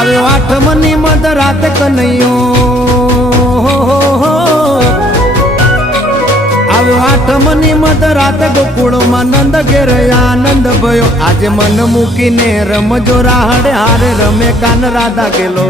આવ્યો આઠમની મધ રાત કનૈયો આવ્યો આઠમની મધ રાત ગોકુળમાં નંદ ઘેર આનંદ ભયો આજે મન મૂકીને રમજો રાહડે હારે રમે કાન રાધા ગેલો